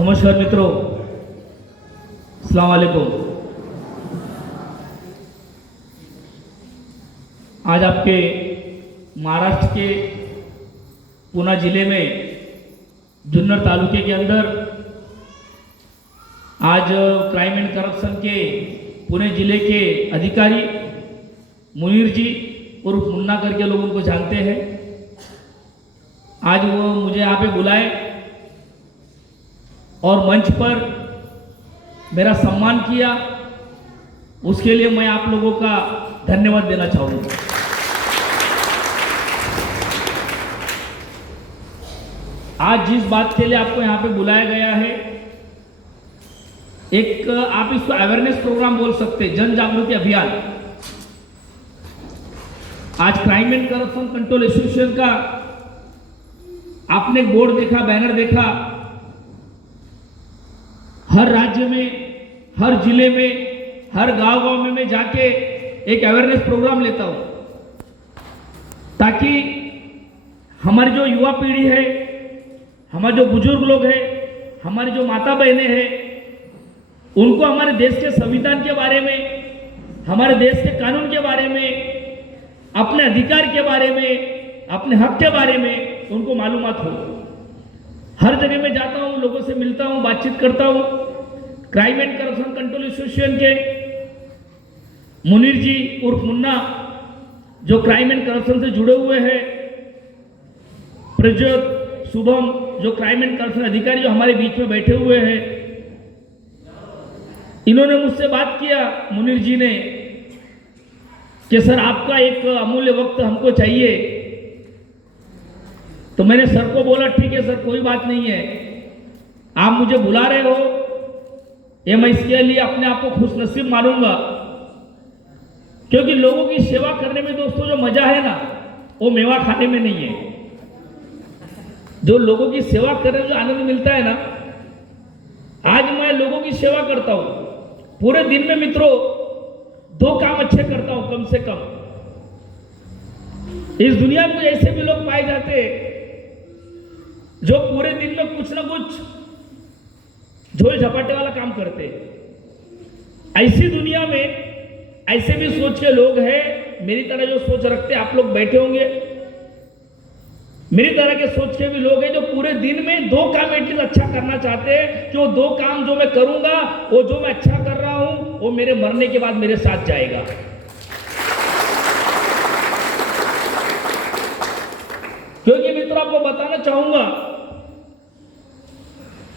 नमस्कार मित्रों, अस्सलाम वालेकुम। आज आपके महाराष्ट्र के पूना जिले में जुन्नर तालुके के अंदर आज क्राइम एंड करप्शन के पुणे जिले के अधिकारी मुनीर जी उर्फ मुन्ना करके लोग उनको जानते हैं। आज वो मुझे यहाँ पे बुलाए और मंच पर मेरा सम्मान किया, उसके लिए मैं आप लोगों का धन्यवाद देना चाहूँगा। आज जिस बात के लिए आपको यहाँ पे बुलाया गया है, एक आप इसको अवेयरनेस प्रोग्राम बोल सकते हैं, जन जागृति अभियान। आज crime and corruption control association का आपने बोर्ड देखा, बैनर देखा। हर राज्य में, हर जिले में, हर गांव-गांव में मैं जाके एक अवेयरनेस प्रोग्राम लेता हूं, ताकि हमारी जो युवा पीढ़ी है, हमारे जो बुजुर्ग लोग हैं, हमारी जो माता बहनें हैं, उनको हमारे देश के संविधान के बारे में, हमारे देश के कानून के बारे में, अपने अधिकार के बारे में, अपने हक के बारे में उनको मालूमात हो। हर जगह में जाता हूँ, लोगों से मिलता हूँ, बातचीत करता हूँ। Crime and corruption control association के मुनीर जी उर्फ मुन्ना, जो क्राइम एंड करप्शन से जुड़े हुए हैं, प्रज्योत, शुभम, जो क्राइम एंड करप्शन अधिकारी जो हमारे बीच में बैठे हुए हैं, इन्होंने मुझसे बात किया, मुनीर जी ने, कि सर आपका एक अमूल्य वक्त हमको चाहिए। तो मैंने सर को बोला, ठीक है सर, कोई बात नहीं है, आप मुझे बुला रहे हो, ये मैं इसके लिए अपने आप को खुशनसीब मानूंगा, क्योंकि लोगों की सेवा करने में दोस्तों जो मजा है ना, वो मेवा खाने में नहीं है। जो लोगों की सेवा करने में जो आनंद मिलता है ना, आज मैं लोगों की सेवा करता हूं पूरे दिन में मित्रों, 2 काम अच्छे करता हूं कम से कम। इस दुनिया में ऐसे भी लोग पाए जाते हैं जो पूरे दिन में कुछ ना कुछ झोल झपाटे वाला काम करते हैं। ऐसी दुनिया में ऐसे भी सोच के लोग हैं, मेरी तरह जो सोच रखते हैं, आप लोग बैठे होंगे, मेरी तरह के सोच के भी लोग हैं जो पूरे दिन में 2 काम एटलीस्ट अच्छा करना चाहते हैं, कि वो 2 काम जो मैं करूंगा, वो जो मैं अच्छा कर रहा हूं, वो मेरे मरने के बाद मेरे साथ जाएगा। क्योंकि मित्रों आपको बताना चाहूंगा,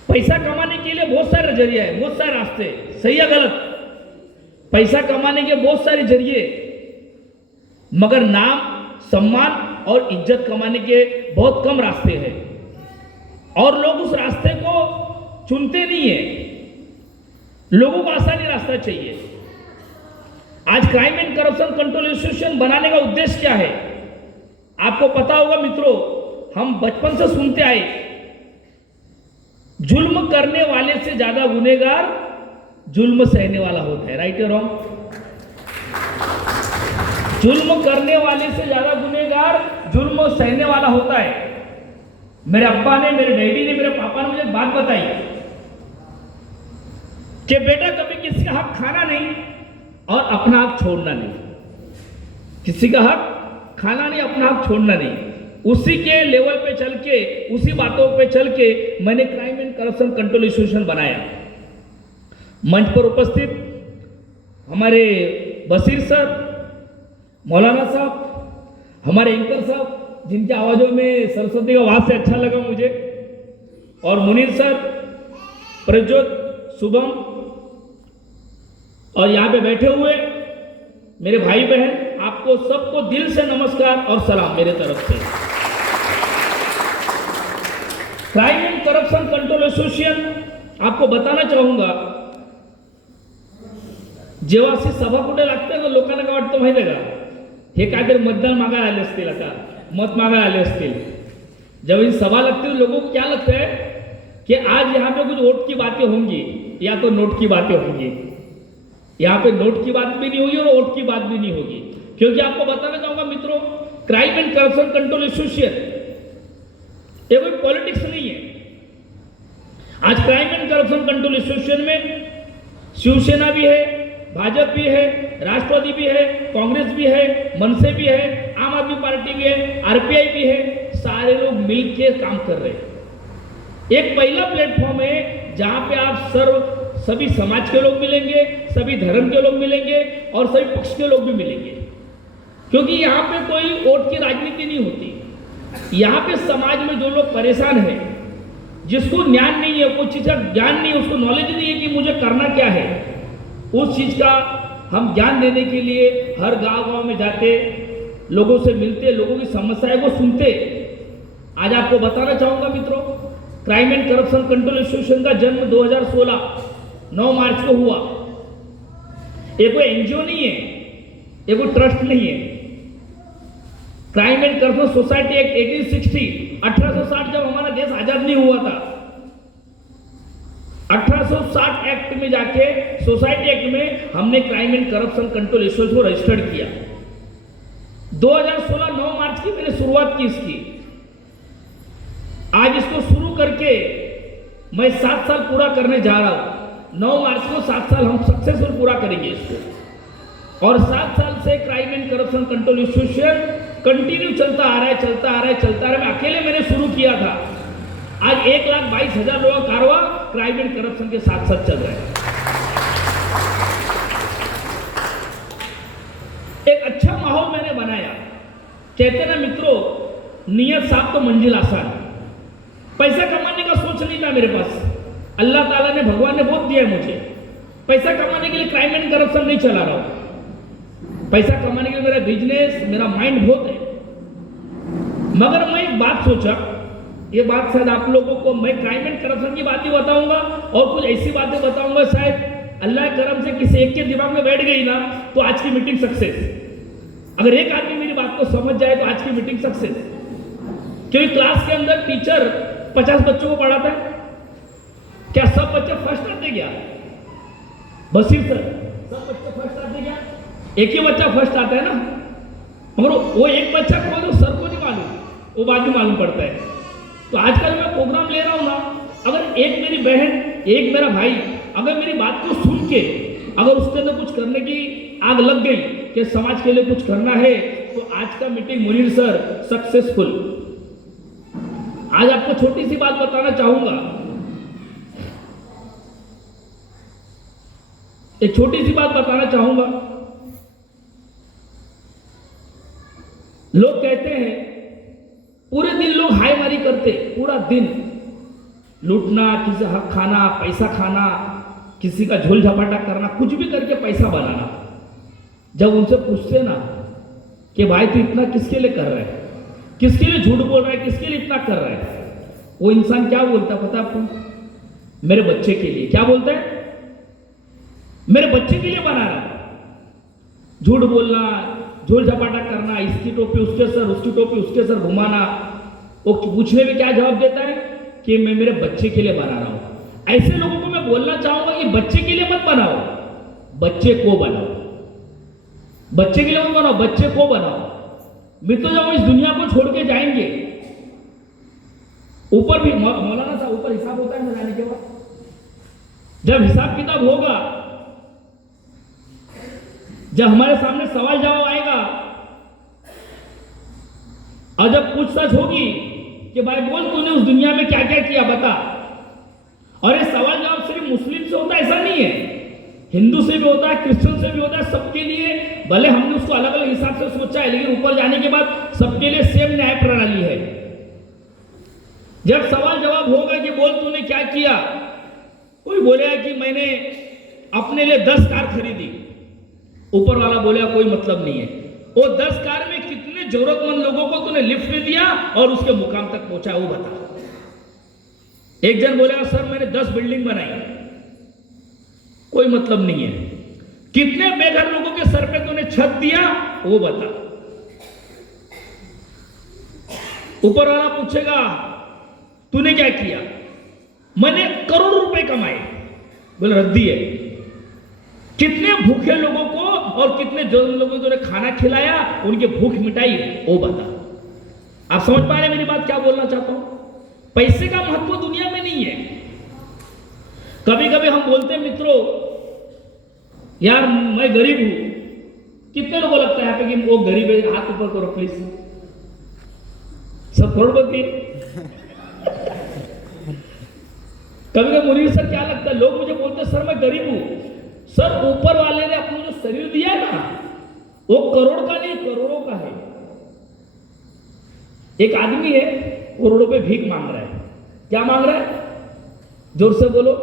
पैसा कमाने के लिए बहुत सारे जरिए हैं, बहुत सारे रास्ते, सही या गलत। पैसा कमाने के बहुत सारे जरिए, मगर नाम, सम्मान और इज्जत कमाने के बहुत कम रास्ते हैं, और लोग उस रास्ते को चुनते नहीं है। लोगों को आसानी रास्ता चाहिए। आज crime and corruption control association बनाने का उद्देश्य क्या है, आपको पता होगा मित्रों, हम बचपन से सुनते आए, जुल्म करने वाले से ज्यादा गुनहगार जुल्म सहने वाला होता है। राइट या रॉन्ग? जुल्म करने वाले से ज्यादा गुनहगार जुल्म सहने वाला होता है। मेरे अब्बा ने, मेरे डैडी ने, मेरे पापा ने मुझे एक बात बताई कि बेटा कभी किसी का हक खाना नहीं और अपना हक छोड़ना नहीं। किसी का हक खाना नहीं, अपना हक छोड़ना नहीं। उसी के लेवल पे चल के, उसी बातों पे चल के मैंने crime and corruption control association बनाया। मंच पर उपस्थित हमारे बशीर सर, मौलाना साहब, हमारे एंकर साहब, जिनकी आवाजों में सरस्वती का वास से अच्छा लगा मुझे, और मुनीर सर, प्रज्योत, शुभम, और यहाँ पे बैठे हुए मेरे भाई बहन, आपको सबको दिल से नमस्कार और सलाम मेरे तरफ से। Crime and corruption control association आपको बताना चाहूंगा, जेव्हा अशी सभा कुठे लागते तर लोकांना काय वाटतं माहिती आहे का, हे काहीतरी मतदान मागायला आले असतील, आता मत मागायला आले असतील। जब ये सभा लगती है, लोगों को क्या लगता है कि आज यहाँ पे कुछ वोट की बातें होंगी या तो नोट की बातें होंगी। यहाँ पे नोट की बात भी नहीं होगी और वोट की बात भी नहीं होगी, क्योंकि आपको बताना चाहूंगा मित्रों, crime and corruption control association ये कोई पॉलिटिक्स नहीं है। आज crime and corruption control association में शिवसेना भी है, भाजपा भी है, राष्ट्रवादी भी है, कांग्रेस भी है, मनसे भी है, आम आदमी पार्टी भी है, आरपीआई भी है, सारे लोग मिलकर काम कर रहे हैं। एक पहला प्लेटफॉर्म है जहां पे आप सभी समाज के लोग मिलेंगे, सभी धर्म के लोग मिलेंगे और सभी पक्ष के लोग भी मिलेंगे, क्योंकि यहाँ पे कोई वोट की राजनीति नहीं होती। यहाँ पे समाज में जो लोग परेशान हैं, जिसको ज्ञान नहीं है, कोई चीज का ज्ञान नहीं है, उसको नॉलेज नहीं है कि मुझे करना क्या है, उस चीज का हम ज्ञान देने के लिए हर गांव में जाते, लोगों से मिलते, लोगों की समस्याएं को सुनते। आज आपको बताना चाहूंगा मित्रों, crime and corruption control association का जन्म 2016 9 मार्च को हुआ। ये कोई एनजीओ नहीं है, ये कोई ट्रस्ट नहीं है। Crime and corruption society act 1860 जब हमारा देश आजाद नहीं हुआ था, 1860 एक्ट में जाके सोसाइटी एक्ट में हमने crime and corruption control association को रजिस्टर्ड किया। 2016 9 मार्च की मैंने शुरुआत की इसकी। आज इसको शुरू करके मैं 7 साल पूरा करने जा रहा हूं। 9 मार्च को 7 साल हम सक्सेसफुल पूरा करेंगे इसको। और 7 साल से crime and corruption control association continue चलता आ रहा है। मैं अकेले मैंने शुरू किया था। आज 1,22,000 लोगों का कारवा क्राइम एंड करप्शन के साथ साथ चल रहा है। एक अच्छा माहौल मैंने बनाया। कहते ना मित्रों, नियत साफ तो मंजिल आसान। पैसा कमाने का सोच नहीं था मेरे पास। अल्लाह ताला ने, भगवान ने बहुत दिया है मुझे। पैसा कमाने के लिए क्राइम एंड करप्शन नहीं चला रहा हूं। पैसा कमाने के लिए मेरा बिजनेस, मेरा माइंड बहुत है। मगर मैं एक बात सोचा, ये बात शायद आप लोगों को, मैं क्राइम एंड करप्शन की बातें बताऊंगा और कुछ ऐसी बातें बताऊंगा, शायद अल्लाह के करम से किसी एक के दिमाग में बैठ गई ना तो आज की मीटिंग सक्सेस। अगर एक आदमी मेरी बात को समझ जाए तो आज की मीटिंग सक्सेस। क्योंकि क्लास के अंदर टीचर 50 बच्चों को पढ़ाता है, क्या सब बच्चे फर्स्ट आते क्या? बशीर सर, सब बच्चे फर्स्ट आते क्या? एक ही बच्चा फर्स्ट आता है ना, मगर वो एक बच्चा कौन है सर को नहीं मालूम, वो बाद में मालूम पड़ता है। तो आजकल मैं प्रोग्राम ले रहा हूं ना, अगर एक मेरी बहन, एक मेरा भाई अगर मेरी बात को सुन के अगर उसके अंदर कुछ करने की आग लग गई कि समाज के लिए कुछ करना है, तो आज का मीटिंग मुनीर सर सक्सेसफुल। आज आपको छोटी सी बात बताना चाहूंगा, एक छोटी सी बात बताना चाहूंगा। लोग कहते हैं पूरे दिन लोग हाय मारी करते, पूरा दिन लूटना, किसी हक खाना, पैसा खाना, किसी का झोल झपाटा करना, कुछ भी करके पैसा बनाना। जब उनसे पूछते ना कि भाई तू इतना किसके लिए कर रहा है, किसके लिए झूठ बोल रहा है, किसके लिए इतना कर रहा है, वो इंसान क्या बोलता पता आपको? मेरे बच्चे के लिए। क्या बोलता है? मेरे बच्चे के लिए बना रहा है। झूठ बोलना, झोल झपाटा करना, इसकी टोपी उसके सर, उसकी टोपी उसके सर घुमाना। वो पूछने में क्या जवाब देता है कि मैं मेरे बच्चे के लिए बना रहा हूं। ऐसे लोगों को मैं बोलना चाहूंगा कि बच्चे के लिए मत बनाओ, बच्चे को बनाओ। बच्चे के लिए मत बनाओ, बच्चे को बनाओ। मित्रों, जब हम इस दुनिया को छोड़ के जाएंगे, ऊपर भी मौलाना साहब, ऊपर हिसाब होता है ना जाने के बाद। जब हिसाब किताब होगा, जब हमारे सामने सवाल जवाब आएगा और जब पूछताछ होगी कि भाई बोल तूने उस दुनिया में क्या क्या किया बता। और ये सवाल जवाब सिर्फ मुस्लिम से होता है ऐसा नहीं है, हिंदू से भी होता है, क्रिश्चियन से भी होता है। सबके लिए, भले हमने उसको अलग अलग हिसाब से सोचा है, लेकिन ऊपर जाने के बाद सबके लिए सेम न्याय प्रणाली है। जब सवाल जवाब होगा कि बोल तूने क्या किया, कोई बोलेगा कि मैंने अपने लिए 10 कार खरीदी, ऊपर वाला बोलेगा कोई मतलब नहीं है। वो 10 कार में कितने जरूरतमंद लोगों को तूने लिफ्ट में दिया और उसके मुकाम तक पहुंचा, वो बता। एक जन बोलेगा सर मैंने 10 बिल्डिंग बनाई, कोई मतलब नहीं है। कितने बेघर लोगों के सर पे तूने छत दिया, वो बता। ऊपर वाला पूछेगा तूने क्या किया, मैंने करोड़ों रुपए कमाए, बोले रद्दी है। कितने भूखे लोगों को और कितने जरूरतमंद लोगों को तूने खाना खिलाया, उनके भूख मिटाई, वो बता। आप समझ पा रहे मेरी बात क्या बोलना चाहता हूं? पैसे का महत्व दुनिया में नहीं है। कभी कभी हम बोलते हैं मित्रों, यार मैं गरीब हूं। कितने लोगों को लगता है कि वो गरीब है? हाथ ऊपर करो प्लीज। सब करोड़पति। कभी कभी मुनीर सर क्या लगता है, लोग मुझे बोलते हैं सर मैं गरीब हूं। सर ऊपर वाले ने अपना जो शरीर दिया ना, वो करोड़ का नहीं करोड़ों का है। एक आदमी है, करोड़ों पे भीख मांग रहा है। क्या मांग रहा है? जोर से बोलो।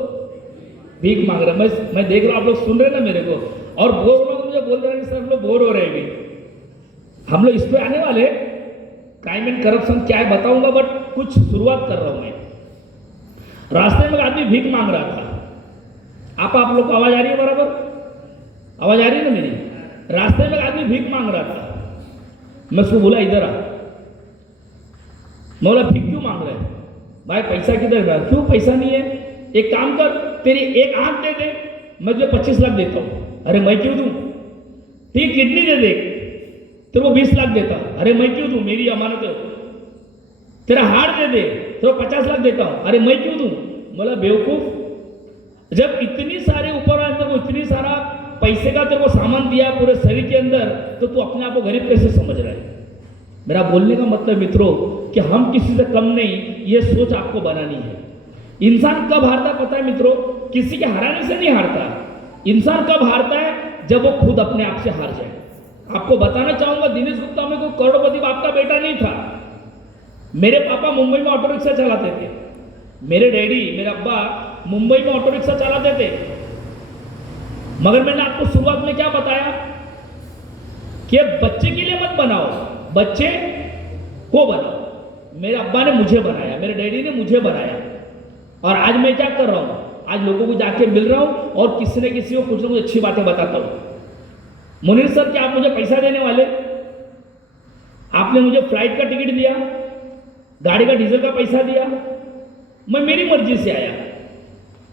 भीख मांग रहा है। मैं देख रहा हूं आप लोग सुन रहे हैं ना मेरे को, और बहुत लोग मुझे बोल रहे हैं सर हम लोग बोर हो रहे हैं। हम लोग इस पे आने वाले, क्राइम एंड करप्शन क्या है बताऊंगा, बट कुछ शुरुआत कर रहा हूं मैं। रास्ते में आदमी भीख मांग रहा था। आप लोग को आवाज आ रही है बराबर? आवाज आ रही है ना मेरी? रास्ते में आदमी भीख मांग रहा था। मैं उसको बोला इधर आ। मैं बोला भीख क्यों मांग रहे हैं? भाई पैसा किधर है? क्यों पैसा नहीं है? एक काम कर, तेरी एक आंख दे दे, मैं तुझे 25 लाख देता हूं। अरे मैं क्यों दूं? ठीक, किडनी दे दे, तेरे को 20 लाख देता हूं। अरे मैं क्यों दूं? मेरी अमानत है। तेरा हार दे दे, तेरे को 50 लाख देता हूं। अरे मैं क्यों दूं? बोला बेवकूफ, जब इतनी सारे ऊपर अंदर को इतनी सारा पैसे का तेरे को सामान दिया पूरे शरीर के अंदर, तो तू अपने आप को गरीब कैसे समझ रहा है? मेरा बोलने का मतलब मित्रों कि हम किसी से कम नहीं, ये सोच आपको बनानी है। इंसान कब हारता पता है मित्रों? किसी के हराने से नहीं हारता। इंसान कब हारता है? जब वो खुद अपने आप से हार जाए। आपको बताना चाहूंगा, दिनेश गुप्ता में कोई करोड़पति बाप का बेटा नहीं था। मेरे पापा मुंबई में ऑटो रिक्शा चलाते थे। मेरे डैडी, मेरे अब्बा मुंबई में ऑटो रिक्शा चलाते थे। मगर मैंने आपको शुरुआत में क्या बताया कि बच्चे के लिए मत बनाओ, बच्चे को बनाओ। मेरे अब्बा ने मुझे बनाया, मेरे डैडी ने मुझे बनाया, और आज मैं क्या कर रहा हूं? आज लोगों को जाके मिल रहा हूं और किसी न किसी को कुछ ना कुछ अच्छी बातें बताता हूं। मुनीर सर, क्या आप मुझे पैसा देने वाले? आपने मुझे फ्लाइट का टिकट दिया, गाड़ी का डीजल का पैसा दिया, मैं मेरी मर्जी से आया।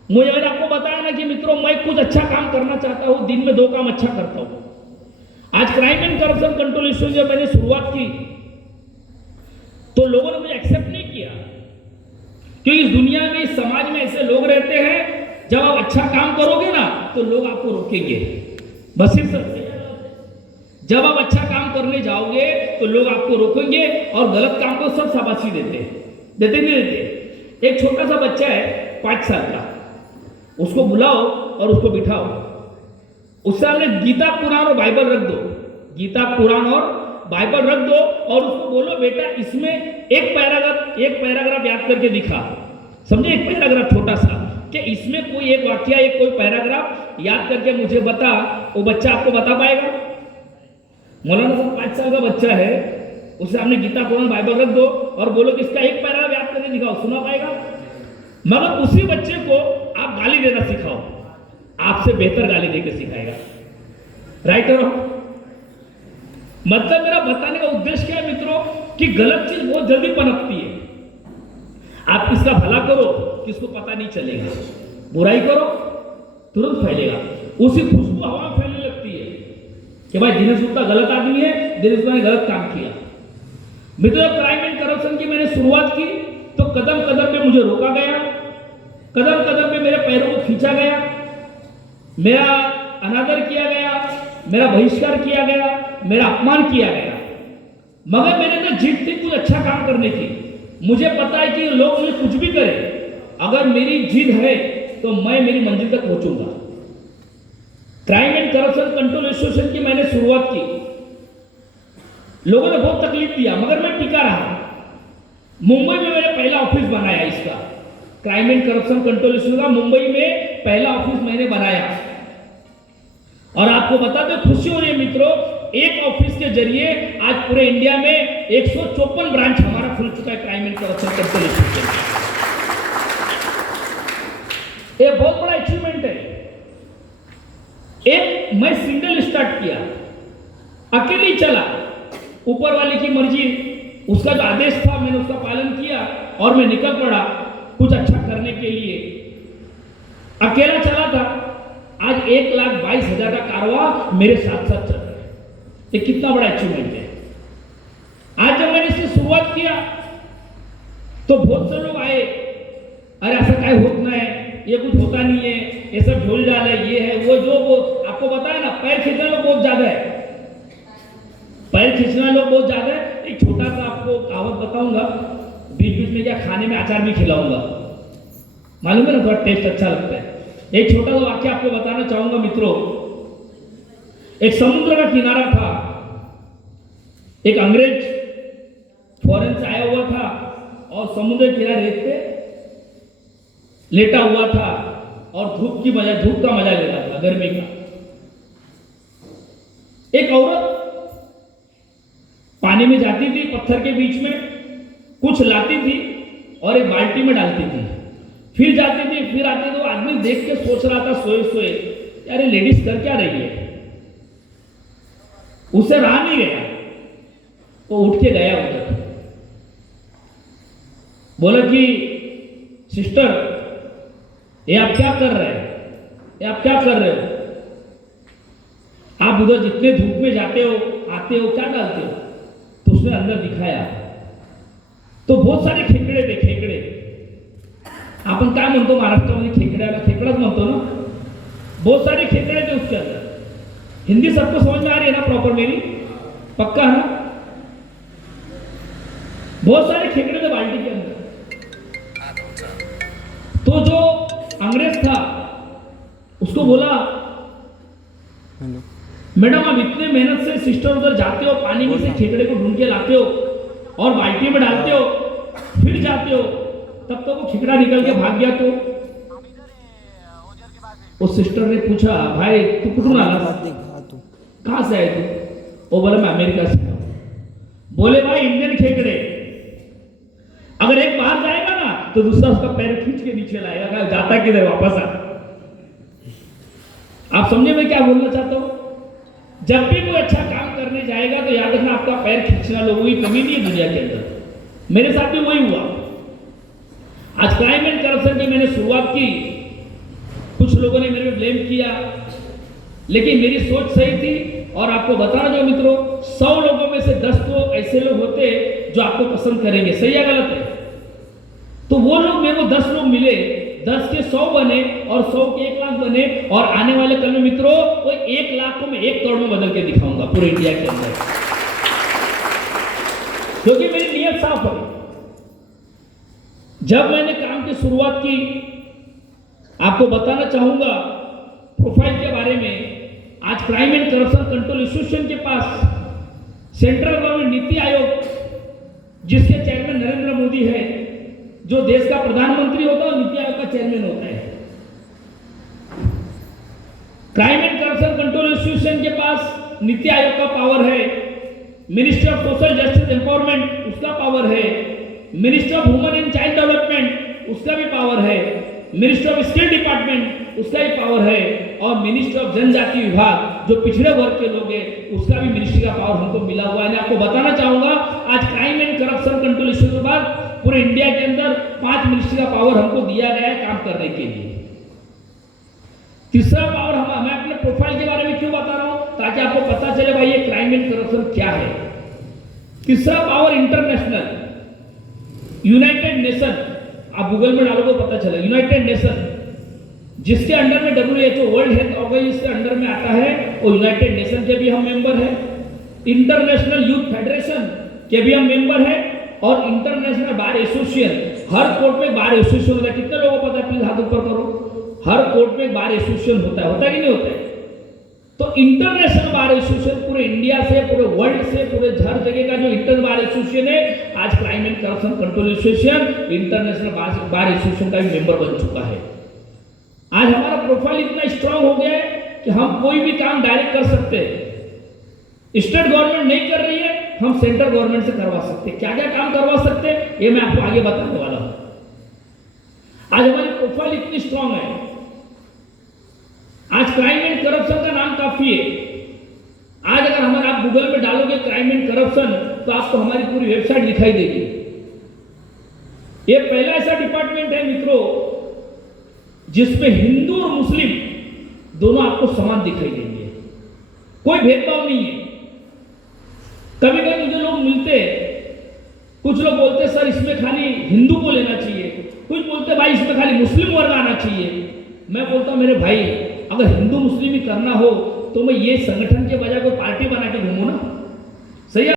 मैंने आपको बताया ना कि मित्रों, मैं कुछ अच्छा काम करना चाहता हूं, दिन में 2 काम अच्छा करता हूं। आज crime and corruption control issue जब मैंने शुरुआत की तो लोगों ने मुझे एक्सेप्ट नहीं किया, क्योंकि इस दुनिया में, इस समाज में ऐसे लोग रहते हैं, जब आप अच्छा काम करोगे ना तो लोग आपको रोकेंगे। बस इस जब आप अच्छा काम करने जाओगे तो लोग आपको रोकेंगे, और गलत काम को सब शाबाशी देते नहीं देते। एक छोटा सा बच्चा है 5 साल का, उसको बुलाओ और उसको बिठाओ, उससे सामने गीता पुराण और बाइबल रख दो, गीता पुराण और बाइबल रख दो, और उसको बोलो बेटा इसमें एक पैराग्राफ याद करके दिखा। समझे? एक पैराग्राफ छोटा सा, कि इसमें कोई एक वाक्य, एक कोई पैराग्राफ याद करके मुझे बता। वो बच्चा आपको बता पाएगा? मौलाना साहब 5 साल का बच्चा है, उसे हमने गीता पुराण बाइबल रख दो और बोलो कि इसका एक पैराग्राफ याद करके दिखाओ, सुना पाएगा? मगर उसी बच्चे को आप गाली देना सिखाओ, आपसे बेहतर गाली देकर सिखाएगा। राइट और रॉन्ग? मतलब मेरा बताने का उद्देश्य क्या है मित्रों, कि गलत चीज बहुत जल्दी पनपती है। आप किसका भला करो, किसको पता नहीं चलेगा। बुराई करो, तुरंत फैलेगा। उसी खुशबू हवा में फैलने लगती है कि भाई दिनेश गुप्ता गलत आदमी है, दिनेश गुप्ता ने गलत काम किया। मित्रों, क्राइम एंड करप्शन की मैंने शुरुआत की तो कदम कदम पे मुझे रोका गया, कदम कदम पे मेरे पैरों को खींचा गया, मेरा अनादर किया गया, मेरा बहिष्कार किया गया, मेरा अपमान किया गया। मगर मैंने ना जिद थी कुछ अच्छा काम करने की। मुझे पता है कि लोग मुझे कुछ भी करें, अगर मेरी जिद है तो मैं मेरी मंजिल तक पहुंचूंगा। Crime and corruption control association की मैंने शुरुआत की, लोगों ने बहुत तकलीफ दिया, मगर मैं टिका रहा। मुंबई में मैंने पहला ऑफिस बनाया इसका, crime and corruption control association का मुंबई में पहला ऑफिस मैंने बनाया। और आपको बता दो, खुशी हो रही है मित्रों, एक ऑफिस के जरिए आज पूरे इंडिया में 154 ब्रांच हमारा खुल चुका है crime and corruption control association. ये बहुत बड़ा अचीवमेंट है। एक मैं सिंगल स्टार्ट किया, अकेले चला, ऊपर वाले की मर्जी, उसका जो आदेश था मैंने उसका पालन किया और मैं निकल पड़ा कुछ अच्छा करने के लिए। अकेला चला था, आज 1,22,000 का कारवा मेरे साथ साथ चल रहा है। ये कितना बड़ा अचीवमेंट है। आज जब मैंने इसकी शुरुआत किया तो बहुत से लोग आए, अरे ऐसा काय होत नाही, ये कुछ होता नहीं है, ये सब झोल झाल है, ये है वो आपको बताया ना, पैर खींचना लोग बहुत ज्यादा है, पैर खींचना लोग बहुत ज्यादा है। एक छोटा सा आपको कहावत बताऊंगा, बीच बीच में क्या खाने में अचार भी खिलाऊंगा, मालूम है ना, थोड़ा टेस्ट अच्छा लगता है। एक छोटा सा वाक्य आपको बताना चाहूंगा मित्रों। एक समुद्र का किनारा था, एक अंग्रेज फॉरेन से आया हुआ था और समुद्र किनारे रेत पे लेटा हुआ था और धूप का मजा ले रहा था, गर्मी का। एक औरत पानी में जाती थी, पत्थर के बीच में कुछ लाती थी और एक बाल्टी में डालती थी, फिर जाती थी, फिर आती थी। वो आदमी देख के सोच रहा था सोए सोए, यार ये लेडीज कर क्या रही है, उसे रहा नहीं गया, वो उठ के गया उधर, बोला कि सिस्टर ये आप क्या कर रहे हैं, ये आप क्या कर रहे हो, आप उधर जितने धूप में जाते हो आते हो क्या डालते हो। तो उसने अंदर दिखाया तो बहुत सारे खेकडे थे, खेकडे आपण काय म्हणतो महाराष्ट्रामध्ये खेकड्याला खेकडाच म्हणतो ना, बहुत सारे खेकड़े थे उसके अंदर। हिंदी सबको समझ में आ रही है ना प्रॉपर मेरी, पक्का है ना। बहुत सारे खेकड़े थे बाल्टी के अंदर। तो जो अंग्रेज था उसको बोला, मैडम आप इतने मेहनत से सिस्टर उधर जाते हो, पानी में से खेकड़े को ढूंढ के लाते हो और बाल्टी में डालते हो, फिर जाते हो, तब तो वो खेकड़ा निकल के भाग गया। तो उस सिस्टर ने पूछा, भाई तू कुठून आला, कहां से आए तू। वो बोला मैं अमेरिका से आया। बोले भाई इंडियन खेकड़े अगर एक बाहर जाएगा ना तो दूसरा उसका पैर खींच के नीचे लाएगा, जाता किधर वापस आ। आप समझे मैं क्या बोलना चाहता हूं। जब भी कोई अच्छा काम करने जाएगा तो याद रखना आपका पैर खींचना लोगों की कमी नहीं है दुनिया के अंदर। मेरे साथ भी वही हुआ। आज क्राइम एंड करप्शन की मैंने शुरुआत की, कुछ लोगों ने मेरे पे ब्लेम किया, लेकिन मेरी सोच सही थी। और आपको बताना जो मित्रों, 100 लोगों में से 10 तो ऐसे लोग होते जो आपको पसंद करेंगे, सही या गलत है। तो वो लोग मेरे को 10 लोग मिले, 10 के 100 बने और 100 के 1 लाख बने। और आने वाले कल में मित्रों वो 1 लाख को मैं 1 करोड़ में बदल के दिखाऊंगा पूरे इंडिया के अंदर, क्योंकि मेरी नीयत साफ है। जब मैंने काम की शुरुआत की, आपको बताना चाहूंगा प्रोफाइल के बारे में। आज crime and corruption control institution के पास सेंट्रल गवर्नमेंट नीति आयोग, जिसके चेयरमैन नरेंद्र मोदी है, जो देश का प्रधानमंत्री होता है और नीति आयोग का चेयरमैन होता है। Crime and corruption control institution के पास नीति आयोग का पावर है, ministry of social justice empowerment उसका पावर है, ministry of women and child development उसका भी पावर है, मिनिस्ट्री ऑफ स्टेट डिपार्टमेंट उसका भी पावर है, और मिनिस्ट्री ऑफ जनजाति विभाग जो पिछड़े वर्ग के लोग हैं उसका भी मिनिस्ट्री का पावर हमको मिला हुआ है। मैं आपको बताना चाहूंगा आज crime and corruption control institution के बाद पूरे इंडिया के अंदर 5 मिनिस्ट्री का पावर हमको दिया गया है काम करने के लिए। तीसरा पावर मैं अपने प्रोफाइल के बारे में क्यों बता रहा हूं, ताकि आपको पता चले भाई ये क्राइम एंड करप्शन क्या है। तीसरा पावर इंटरनेशनल, यूनाइटेड नेशन, आप गूगल में डालोगे पता चलेगा। यूनाइटेड नेशन जिसके अंडर में WHO वर्ल्ड हेल्थ ऑर्गेनाइजेशन के अंडर में आता है, वो यूनाइटेड नेशन के भी हम मेंबर हैं। इंटरनेशनल यूथ फेडरेशन के भी हम मेंबर हैं, और इंटरनेशनल बार एसोसिएशन, हर कोर्ट में बार एसोसिएशन होता है। कितने लोगों को पता है, प्लीज हाथ ऊपर करो। हर कोर्ट में बार एसोसिएशन होता है कि नहीं होता है। तो इंटरनेशनल बार एसोसिएशन पूरे इंडिया से, पूरे वर्ल्ड से, पूरे हर जगह का जो इंटरनेशनल बार एसोसिएशन है, आज crime and corruption control association international bar association का भी मेंबर बन चुका है। आज हमारा प्रोफाइल इतना स्ट्रांग हो गया है कि हम कोई भी काम डायरेक्ट कर सकते हैं। स्टेट गवर्नमेंट नहीं कर रही है, हम सेंट्रल गवर्नमेंट से करवा सकते हैं। क्या क्या काम करवा सकते हैं ये मैं आपको आगे बताने वाला हूं। आज हमारी प्रोफाइल इतनी स्ट्रांग है। आज क्राइम एंड करप्शन का नाम काफी है। आज अगर हमारे आप गूगल में डालोगे क्राइम एंड करप्शन तो आपको हमारी पूरी वेबसाइट दिखाई देगी। ये पहला ऐसा डिपार्टमेंट है मित्रों जिसमें हिंदू और मुस्लिम दोनों आपको समान दिखाई देंगे, कोई भेदभाव नहीं है। कभी कभी मुझे लोग मिलते हैं, कुछ लोग बोलते हैं सर इसमें खाली हिंदू को लेना चाहिए, कुछ बोलते हैं भाई इसमें खाली मुस्लिम वर्ग आना चाहिए। मैं बोलता हूँ मेरे भाई, अगर हिंदू मुस्लिम ही करना हो तो मैं ये संगठन के बजाय कोई पार्टी बना के घूमूं ना, सही है।